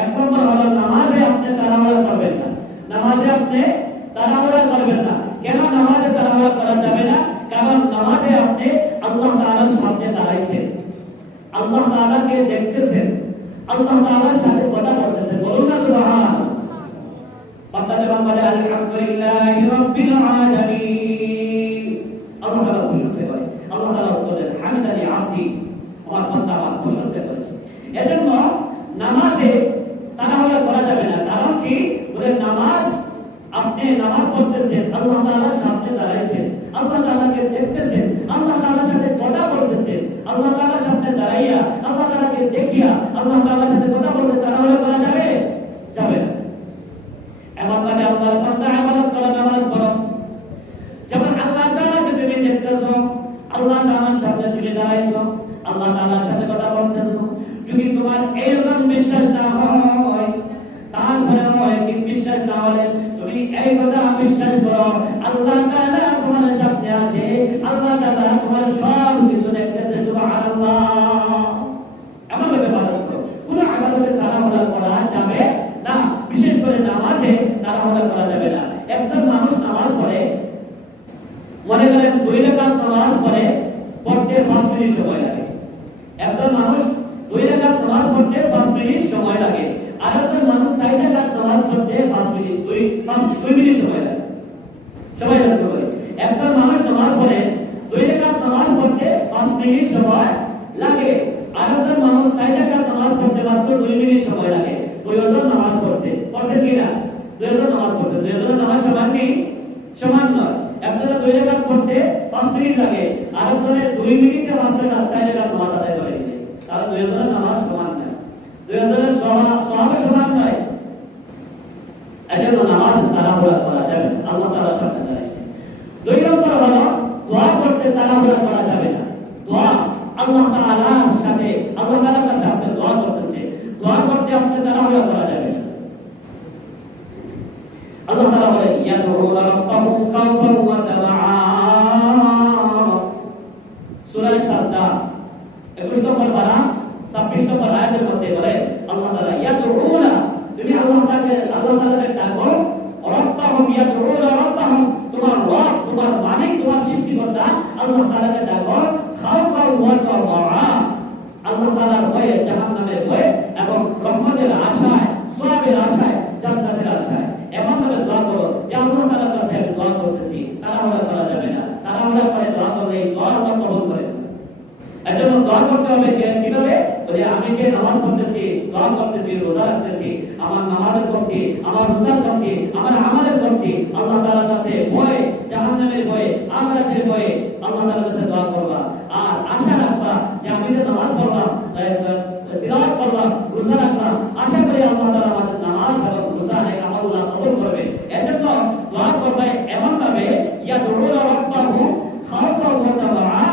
এক নম্বর হলো নামাজে আপনি তাড়াহুড়া করবেন না। নামাজে আপনি তাড়াহুড়া করবেন না। কেন নামাজে তাড়াহুড়া করা যাবে না? কারণ নামাজে আপনি আল্লাহ তাআলার সামনে দাঁড়াইছেন, আল্লাহ তাআলাকে দেখতেছেন, আল্লাহ তাআলার সাথে কথা বলতেছেন। বলুন না সুবহানাল্লাহ। বান্দা যখন বলে আলহামদুলিল্লাহি রাব্বিল আলামিন, আল্লাহ তাআলা প্রশংসা করে, আল্লাহ তাআলা উত্তর দেন হামিদানি আবদি, আমার বান্দা আমার প্রশংসা করেছে। এজন্য নামাজে তাড়াহুড়া করা যাবে না। কারণ কি? বলে নামাজ আপনি নামাজ পড়তেছেন, আল্লাহ তাআলার সামনে দাঁড়াইছেন, আল্লাহ তাআলাকে দেখতেছেন, আল্লাহ তাআলার সাথে কথা বলতেছেন, আল্লাহ তাআলার সামনে দাঁড়াইয়া আল্লাহ তাআলাকে দেখিয়া আল্লাহ তাআলার সাথে কথা বলতে তাড়াহুড়া করা যাবে? যাবে না। এমন ভাবে আল্লাহর বান্দা ইবাদত করে নামাজ পড়ো যেমন আল্লাহ তাআলাকে তুমি দেখতেছো, আল্লাহ তাআলার সামনে তুমি দাঁড়াইছো, আল্লাহ তাআলার সাথে কথা বলতেছো। যদি তোমার এইরকম বিশ্বাস না হয়, তারপরে হয় কি বিশ্বাস না হলে তুমি এই কথা বিশ্বাস করো আল্লাহ তাআলা তোমার সামনে আছে, আল্লাহ তাআলা তোমার সব কিছু দেখতেছে। সুবহানাল্লাহ। এমন ভাবে ইবাদত করো। কোন ইবাদতে তাড়াহুড়া করা যাবে না, বিশেষ করে নামাজে তাড়াহুড়া করা যাবে না। একজন মানুষ নামাজ পড়ে, মনে করেন 2 রাকাত নামাজ পড়তে 5 মিনিট সময় লাগে। একজন মানুষ 2 রাকাত নামাজ পড়তে 5 মিনিট সময় লাগে। আর একজন মানুষ 4 রাকাত নামাজ পড়তে 5 মিনিট 2 মিনিট সময় লাগে। সবাই লক্ষ্য করে, একজন মানুষ নামাজ পড়ে 2 রাকাত নামাজ পড়তে 5 মিনিট সময় লাগে। আর একজন মানুষ 4 রাকাত নামাজ পড়তে মাত্র 2 মিনিট সময় লাগে। দুইজন নামাজ পড়ছে কিনা? দুইজন নামাজ পড়ছে। দুইজনের নামাজ সমান কি? সমান নয়। একজনের 2 রাকাত পড়তে 5 মিনিট লাগে, আর একজনের 2 মিনিটে 5 রাকাত 4 রাকাত নামাজ আদায় করে। তাহলে দুইজনের নামাজ সমান নয়, দুইজনের সওয়াব সমান নয়। এজন্য নামাজ তাড়াহুড়া করা যাবে না, আল্লাহ তাআলার সামনে দাঁড়াইছে। 2 নম্বর হলো দোয়া করতে তাড়াহুড়া করা যাবে না। দোয়া আল্লাহ তাআলার সাথে, আল্লাহ তাআলার কাছে আপনি দোয়া করতেছে, দোয়া করতে আপনি তাড়াহুড়া করা যাবে না। আল্লাহ তাআলা বলে ইয়াদউনা রাব্বাহুম খাওফান ওয়া তামাআ, সূরা সাদদা 21 নম্বর পারা 26 নম্বর আয়াতের মধ্যে বলে আল্লাহ তাআলা ইয়াদউনা, তুমি আল্লাহ তাআলাকে ডাকো, রাব্বাহুম ইয়াদউনা রাব্বাহুম, তোমার রব, তোমার মালিক, তোমার সৃষ্টিকর্তা আল্লাহ তাআলাকে ডাকো খাওফান ওয়া তামাআ, আল্লাহ তাআলার ভয়ে, জাহান্নামের ভয়ে এবং রহমতের আশায়, সওয়াবের আশায়, জান্নাতের আশায়। এমন ভাবে দোয়া করো যে আল্লাহ তাআলার কাছে আমি দোয়া করতেছি, তাড়াহুড়া করা যাবে না। তাড়াহুড়া করে দোয়া করলে এই দোয়া আল্লাহ কবুল করে না। এজন্য দোয়া করতে হবে কিভাবে? বলে আমি যে নামাজ পড়তেছি, দোয়া করতেছি, রোজা রাখতেছি, আমার নামাজের কমতি, আমার রোজার কমতি, আমার আমালের কমতি, আল্লাহ তাআলার কাছে ভয়, জাহান্নামের ভয়ে, আখিরাতের ভয়ে আল্লাহ তাআলার কাছে দোয়া করবা। আর আশা রাখবা যে আমি যে নামাজ পড়লাম, তিলাওয়াত করলাম, রোজা রাখলাম, আশা করি আল্লাহ তাআলা আমাদের নামাজ এবং রোজা নেক আমলগুলো কবুল করবে। এজন্য দোয়া করবে এমন ভাবে ইয়াদউনা রাব্বাহুম খাওফান ওয়া তামাআ,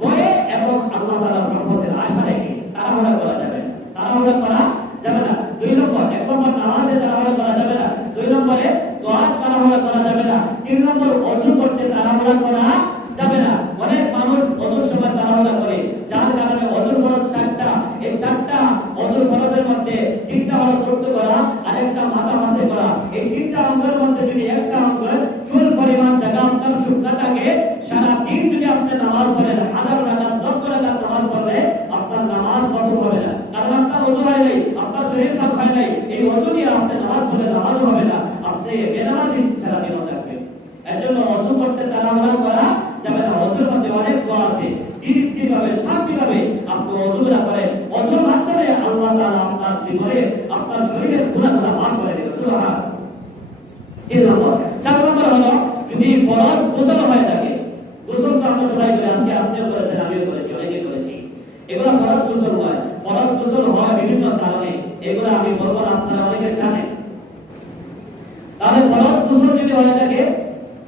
ভয়ে এবং আল্লাহ তাআলার রহমতের আশা রেখে। তাড়াহুড়া করা যাবে না, তাড়াহুড়া করা যাবে না। 2 নম্বর, 1 নম্বর নামাজে তাড়াহুড়া করা যাবে না, 2 নম্বরে দোয়া তাড়াহুড়া করা যাবে না, 3 নম্বর ওযু করতে তাড়াহুড়া করা যাবে না। অনেক মানুষ ওযুর সময় তাড়াহুড়া করে, যার কারণে ওযুর ফরজ 4টা, এই 4টা ওযুর ফরজের মধ্যে 3টা হলো তর্ত করা, আরেকটা মাথা মাসে করা। এই 3টা অঙ্গের মধ্যে যদি একটা অঙ্গ চুল পরিমাণ জায়গা আপনার শুকনা থাকে, সারা দিন যদি আপনি নামাজ পড়েন, 1000 রাকাত 10 রাকাত নামাজ পড়লে আপনার নামাজ কবুল হবে না। কারণ আপনার ওযু হয় নাই, আপনার শরীর পাক হয় নাই। এই ওযু দিয়ে আপনি নামাজ পড়লে নামাজ হবে না, আপনি বেনামাজি সারা দিন থাকবেন। এজন্য ওযু করতে তাড়াহুড়া করা যাবে না। ওযুর মধ্যে অনেক দোয়া আছে, ধীরে শান্তিভাবে আপনি ওযুগুলা করেন। ওযুর মাধ্যমে আল্লাহ তাআলা আপনার জীবনে, আপনার শরীরের গুনাহগুলো মাফ করে দেবেন। সুবহানাল্লাহ। 3 নম্বর। 4 নম্বর হলো যদি ফরজ গোসল হয়ে থাকে, গোসল তো আমরা সবাই করি, আজকে আপনিও করেছেন, আমিও করেছি, অনেকে করেছি। এগুলো ফরজ গোসল হয়। ফরজ গোসল হয় বিভিন্ন কারণে, এগুলো আমি বলবো না, আপনারা অনেকে জানেন। তাহলে ফরজ গোসল যদি হয়ে থাকে,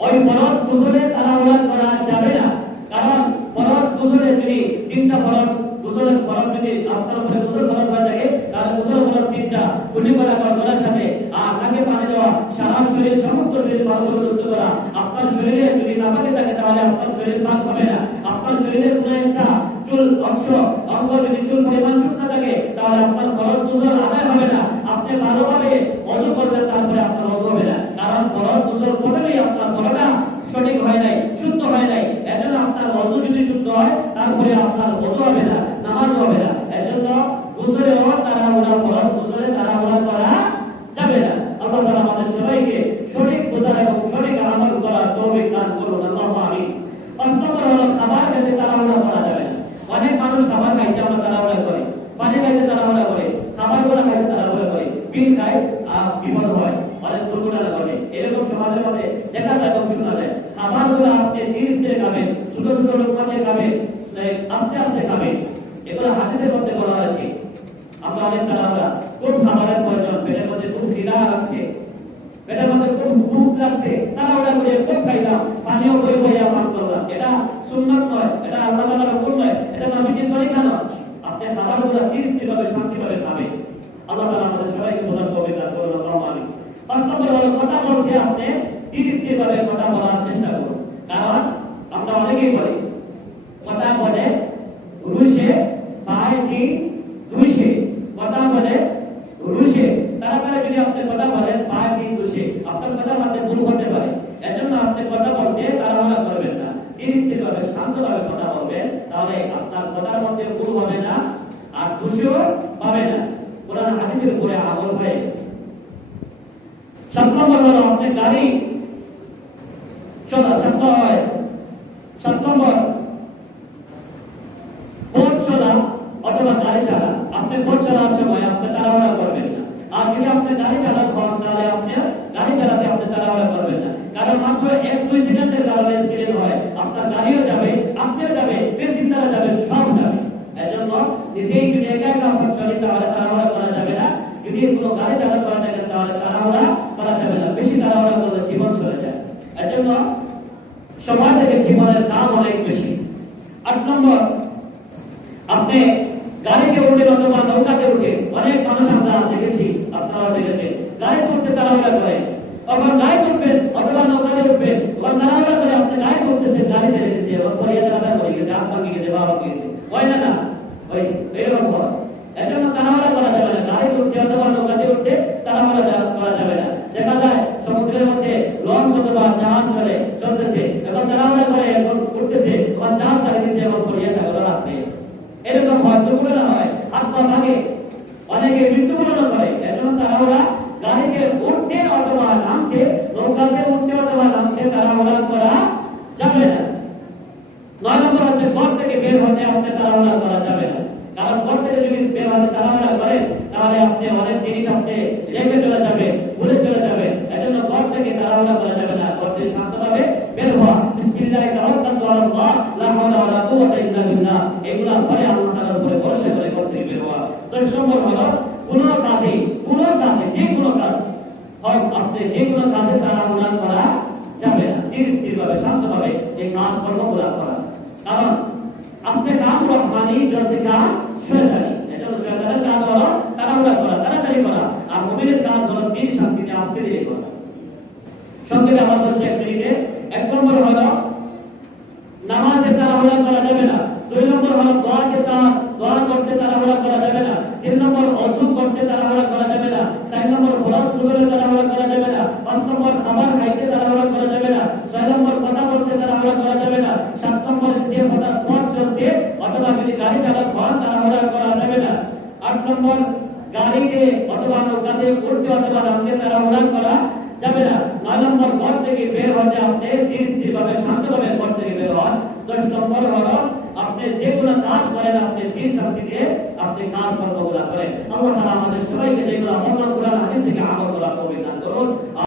ওই ফরজ গোসলে তাড়াহুড়া করা যাবে না। কারণ ফরজ গোসলে যদি 3টা ফরজ, গোসলের ফরজ যদি আপনার উপরে গোসল ফরজ হয়ে থাকে, তাহলে গোসল ফরজ 3টা, কুলি করা গলার সাথে, আর নাকে পানি দেওয়া, সারা শরীর, সমস্ত শরীর ভালো শুদ্ধ করা। আপনার শরীরে যদি নাপাকে থাকে তাহলে আপনার শরীর পাক হবে না। আপনার শরীরের কোনো একটা চুল অংশ, অঙ্গ যদি চুল পরিমাণ শুকনা থাকে তাহলে আপনার ফরজ গোসল আদায় হবে না। আপনি ফরজ গোসল করলেই আপনার পড়াটা সঠিক হয় নাই, শুদ্ধ হয় নাই, এজন্য আপনার ওযু যদি শুদ্ধ হয় তারপরে আপনার ওযু হবে না, নামাজ হবে না। এজন্য গোসলেও তাড়াহুড়া, ফরজ গোসলে তাড়াহুড়া করা যাবে না। আল্লাহ তাআলা আমাদের সবাইকে সঠিক বোঝার এবং সঠিক আমল করার তৌফিক দান করুন, আল্লাহুম্মা আমিন। পাঁচ নম্বর হলো খাবার খেতে তাড়াহুড়া করা যাবে না। অনেক মানুষ খাবার খাইতে আমরা তাড়াহুড়া করে, পানি খাইতে তাড়াহুড়া করে, খাবারগুলো খাইতে তাড়াহুড়া করে, পিল খায় আর বিপদ হয়, অনেক দুর্ঘটনা ঘটে। এরকম সমাজের মধ্যে দেখা যায় এবং শোনা যায়। খাবারগুলো আপনি ধীরে ধীরে খাবেন, ছোট ছোট লোকমাতে খাবেন, আস্তে আস্তে খাবেন। এগুলো হাদিসের মধ্যে বলা হয়েছে। আমরা অনেক তাড়াহুড়া, খুব খাবারের প্রয়োজন, পেটের মধ্যে খুব খিদা লাগছে, পেটের মধ্যে খুব ভুক লাগছে, তাড়াহুড়া করে খুব খাইলাম, পানিও বই বইয়া পান করলাম। এটা সুন্নাত নয়, এটা আল্লাহ তাআলার হুকুম নয়, এটা নবীজির তরিকা নয়। আপনি খাবারগুলো ধীরে ধীরে ভাবে শান্তিভাবে খাবেন। আল্লাহ তাআলা আমাদের সবাইকে বোঝার তৌফিক দান করুন, আল্লাহুম্মা আমিন। পাঁচ নম্বর হলো কথা বলতে আপনি ধীরে ধীরে ভাবে কথা বলার চেষ্টা করুন। কারণ আমরা অনেকেই বলি কথা বলে রুশে পায় কি দুইশে, কথা বলে রুশে। তাড়াতাড়ি যদি আপনি কথা বলেন পায় কি দুইশে, আপনার কথা বলতে ভুল হতে পারে। এজন্য আপনি কথা বলতে তাড়াহুড়া করবেন না, ধীরে ধীরে ভাবে শান্তভাবে কথা বলবেন, তাহলে আপনার কথার মধ্যে ভুল হবে না আর দোষও পাবে না। কোরআন হাদিসের উপরে আমল হয়। সাত নম্বর হলো আপনি গাড়ি চলা সাত হয়। সাত নম্বর পথ চলা অথবা গাড়ি চালা, আপনি পথ চালার সময় আপনি তাড়াহুড়া করবেন না। আর যদি আপনি গাড়ি চালান হন তাহলে আপনি গাড়ি চালাতে আপনি তাড়াহুড়া করবেন না। কারণ মাত্র 1-2 সেকেন্ডের কারণে স্পিড হয়, আপনার গাড়িও যাবে, আপনিও যাবে, প্যাসেঞ্জারও যাবে, সব যাবে। এজন্য নিজেই যদি একা একা আপনি চলি তাহলে তাড়াহুড়া করা যাবে না। যদি কোনো গাড়ি চালা করা থাকে তাহলে তাড়াহুড়া করা যাবে না, বেশি তাড়াহুড়া করলে জীবন চলে যায়। এজন্য সময় থেকে জীবনের দাম অনেক বেশি। 8 নম্বর আপনি গাড়িতে উঠে অথবা নৌকাতে উঠে, অনেক মানুষ আমরা দেখেছি, আপনারা দেখেছেন, গাড়িতে উঠতে তাড়াহুড়া করে। তখন গাড়িতে উঠবেন অথবা নৌকাতে উঠবেন, তখন তাড়াহুড়া করে আপনি গাড়িতে উঠতেছেন, গাড়ি ছেড়ে দিয়েছে, এবং পরিয়াতে কাদা পড়ে গেছে, হাত ভাঙে গেছে, বাবা গেছে, হয় না না ওই এরকম হয়। এজন্য তাড়াহুড়া করা যাবে না, গাড়িতে উঠতে অথবা নৌকাতে উঠতে তাড়াহুড়া করা যাবে না। দেখা যায় সমুদ্রের মধ্যে লঞ্চ অথবা জাহাজ চলতেছে, এখন তাড়াহুড়া করে এখন উঠতেছে, তখন জাহাজ ছাড়ে দিয়েছে এবং পরিয়া সাগরে রাখতে, এরকম হয়, দুর্ঘটনা হয়, হাত পা ভাঙে, অনেকে মৃত্যুবরণ করে। এজন্য তাড়াহুড়া গাড়িতে উঠতে অথবা নামতে, নৌকাতে উঠতে অথবা নামতে তাড়াহুড়া করা যাবে না। 9 নম্বর হচ্ছে ঘর থেকে বের হতে আপনি তাড়াহুড়া করা যাবে না। কারণ ঘর থেকে যদি বের হতে তাড়াহুড়া করেন তাহলে আপনি অনেক জিনিস আপনি রেখে চলে যাবে, ভুলে চলে যাবে। এজন্য ঘর থেকে তাড়াহুড়া করা যাবে না, ঘর থেকে শান্তভাবে বের হওয়া। বিসমিল্লাহি তাওয়াক্কালতু আলাল্লাহ লা হাওলা ওয়ালা কুওয়াতা ইল্লা বিল্লাহ, এগুলা পরে আল্লাহ তাআলার উপরে ভরসা করে ঘর থেকে বের হওয়া। 10 নম্বর হলো কোনো কাজে যে কোনো কাজ হয়, আপনি যে কোনো কাজে তাড়াহুড়া করা যাবে না, ধীরে স্থির ভাবে শান্তভাবে এই কাজ কর্মগুলো করা। কারণ আস্তে কাম রহমানি জলদি কাম শয়তানি। এজন্য শয়তানের কাজ হলো তাড়াহুড়া করা, তাড়াতাড়ি করা, আর মুমিনের কাজ হলো ধীর শান্তিতে আস্তে ধীরে করা। সংক্ষেপে আমার বলছি 1 মিনিটে। 1 নম্বর হলো নামাজে তাড়াহুড়া করা যাবে না। 2 নম্বর হলো দোয়া করতে তাড়াহুড়া করা যাবে না। 3 নম্বর ওযু করতে তাড়াহুড়া করা যাবে না। 4 নম্বর ফরজ গোসলে তাড়াহুড়া করা যাবে না। 5 নম্বর খাবার খাইতে তাড়াহুড়া করা যাবে না। 6 নম্বর কথা বলতে তাড়াহুড়া করা যাবে না। 7 নম্বর যে পথ চলতে অথবা যদি গাড়ি চালক হন তাড়াহুড়া করা যাবে না। 8 নম্বর গাড়িতে অথবা নৌকাতে উঠতে অথবা নামতে তাড়াহুড়া করা যাবে না। 9 নম্বর ঘর থেকে বের হতে আপনি ধীর স্থির ভাবে শান্তভাবে ঘর থেকে বের হন। 10 নম্বর হলো আপনি যে কোনো কাজ করেন আপনি ধীর শান্তিতে আপনি কাজ কর্মগুলো করেন। আল্লাহ তাআলা আমাদের সবাইকে যেগুলো আমল করার হাদিস থেকে আমল করা তৌফিক দান করুন।